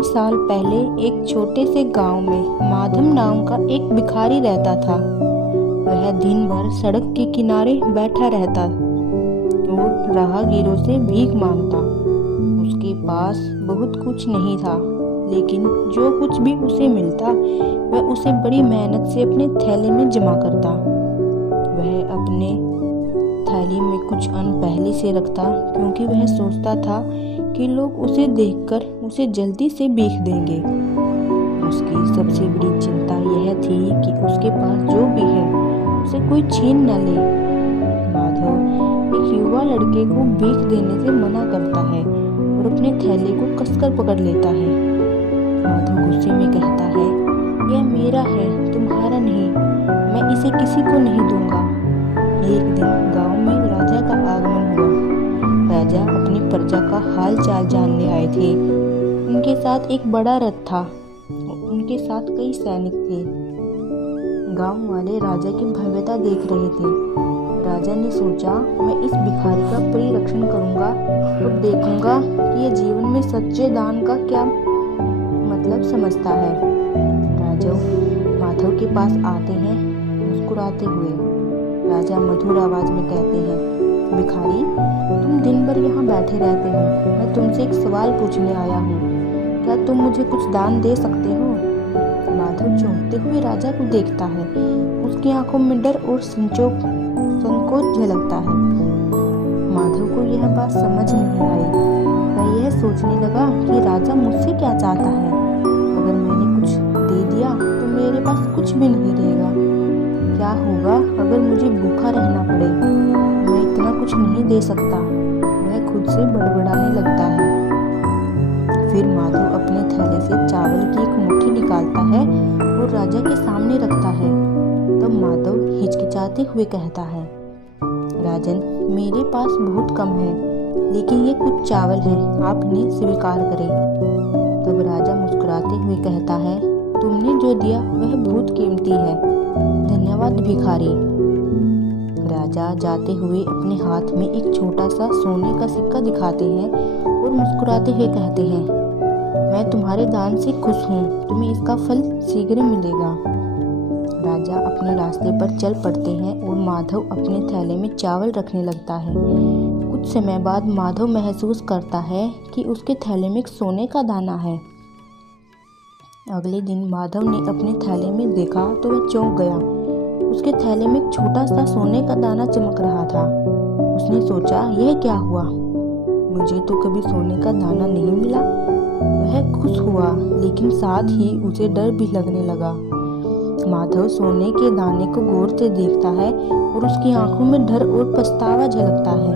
कई साल पहले एक छोटे से गांव में माधव नाम का एक भिखारी रहता था। वह दिन भर सड़क के किनारे बैठा रहता और राहगीरों से भीख मांगता। उसके पास बहुत कुछ नहीं था, लेकिन जो कुछ भी उसे मिलता वह उसे बड़ी मेहनत से अपने थैले में जमा करता। वह अपने थैली में कुछ अन्न पहले से रखता, क्योंकि वह सोचता था कि लोग उसे देखकर उसे जल्दी से भीख देंगे। उसकी सबसे बड़ी चिंता यह थी कि उसके पास जो भी है उसे कोई छीन न ले। माधव एक युवा लड़के को भीख देने से मना करता है और अपने थैले को कसकर पकड़ लेता है। माधव गुस्से में कहता है, यह मेरा है, तुम्हारा नहीं, मैं इसे किसी को नहीं दूंगा। एक दिन गांव में राजा का आगमन हुआ। राजा अपनी प्रजा का हाल चाल जानने आए थे। उनके साथ एक बड़ा रथ था। उनके साथ कई सैनिक थे। गांव वाले राजा की भव्यता देख रहे थे। राजा ने सोचा, मैं इस भिखारी का परिरक्षण करूंगा और देखूंगा कि यह जीवन में सच्चे दान का क्या मतलब समझता है। राजा माधव के पास आते हैं मुस्कुराते हुए। राजा मधुर आवाज में कहते हैं, भिखारी, तुम दिन भर यहाँ बैठे रहते हो। मैं तुमसे एक सवाल पूछने आया हूँ। क्या तुम मुझे कुछ दान दे सकते हो? माधव चौंकते हुए राजा को देखता है। उसकी आंखों में डर और संकोच झलकता है। माधव को यह बात समझ नहीं आई। वह यह सोचने लगा कि राजा मुझसे क्या चाहता है। अगर मैंने कुछ दे दिया तो मेरे पास कुछ भी नहीं रहेगा। क्या होगा अगर मुझे भूखा रहना पड़े? मैं इतना कुछ नहीं दे सकता। वह खुद से बड़बड़ाने लगता है। फिर माधव अपने थैले से चावल की एक मुट्ठी निकालता है और राजा के सामने रखता है। तब माधव हिचकिचाते हुए कहता है, राजन, मेरे पास बहुत कम है, लेकिन ये कुछ चावल है, आप इन्हें स्वीकार करें। तब राजा मुस्कुराते हुए कहता है, तुमने जो दिया वह बहुत कीमती है, धन्यवाद भिखारी। राजा जाते हुए अपने हाथ में एक छोटा सा सोने का सिक्का दिखाते हैं और मुस्कुराते हुए कहते हैं, मैं तुम्हारे दान से खुश हूँ, तुम्हें इसका फल शीघ्र मिलेगा। राजा अपने रास्ते पर चल पड़ते हैं और माधव अपने थैले में चावल रखने लगता है। कुछ समय बाद माधव महसूस करता है कि उसके थैले में एक सोने का दाना है। अगले दिन माधव ने अपने थैले में देखा तो वह चौंक गया। उसके थैले में एक छोटा सा सोने का दाना चमक रहा था। उसने सोचा, यह क्या हुआ? मुझे तो कभी सोने का दाना नहीं मिला। वह खुश हुआ, लेकिन साथ ही उसे डर भी लगने लगा। माधव सोने के दाने को गौर से देखता है और उसकी आंखों में डर और पछतावा झलकता है।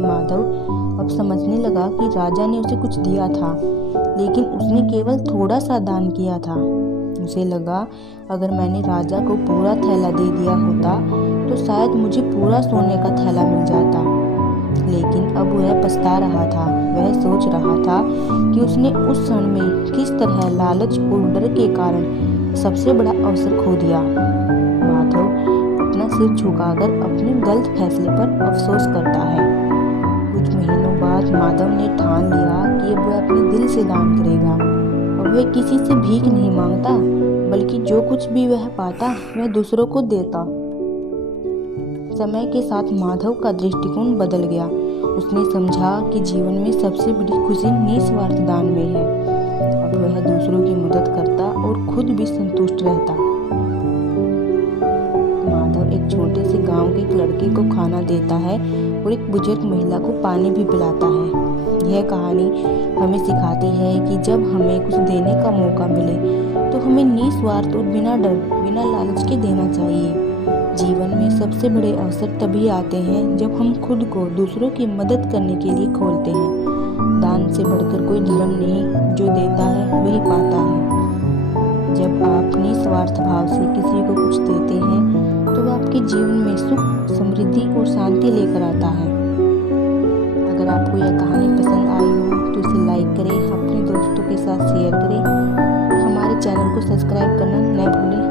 माधव अब समझने लगा कि राजा ने उसे कुछ दिया था, लेकिन उसने केवल थोड़ा सा दान किया था। उसे लगा, अगर मैंने राजा को पूरा थैला दे दिया होता तो शायद मुझे पूरा सोने का थैला मिल जाता। लेकिन अब वह पछता रहा था। वह सोच रहा था कि उसने उस क्षण में किस तरह लालच और डर के कारण सबसे बड़ा अवसर खो दिया। माधव अपना सिर झुकाकर अपने गलत फैसले पर अफसोस करता है। कुछ महीनों बाद माधव ने ठान लिया कि अब वह अपने दिल से दान करेगा। अब वह किसी से भीख नहीं मांगता, बल्कि जो कुछ भी वह पाता वह दूसरों को देता। समय के साथ माधव का दृष्टिकोण बदल गया। उसने समझा कि जीवन में सबसे बड़ी खुशी निस्वार्थ दान में है। अब वह दूसरों की मदद करता और खुद भी संतुष्ट रहता। माधव एक छोटे से गांव के एक लड़के को खाना देता है और एक बुजुर्ग महिला को पानी भी पिलाता है। यह कहानी हमें सिखाती है कि जब हमें कुछ देने का मौका मिले तो हमें निस्वार्थ और बिना डर, बिना लालच के देना चाहिए। जीवन में सबसे बड़े अवसर तभी आते हैं जब हम खुद को दूसरों की मदद करने के लिए खोलते हैं। दान से बढ़कर कोई धर्म नहीं, जो देता है वही पाता है। जब आप निस्वार्थ भाव से किसी को कुछ देते हैं तो वह आपके जीवन में सुख, समृद्धि और शांति लेकर आता है। अगर आपको यह कहानी पसंद आई हो तो इसे लाइक करें, अपने दोस्तों के साथ शेयर करें और हमारे चैनल को सब्सक्राइब करना न भूलें।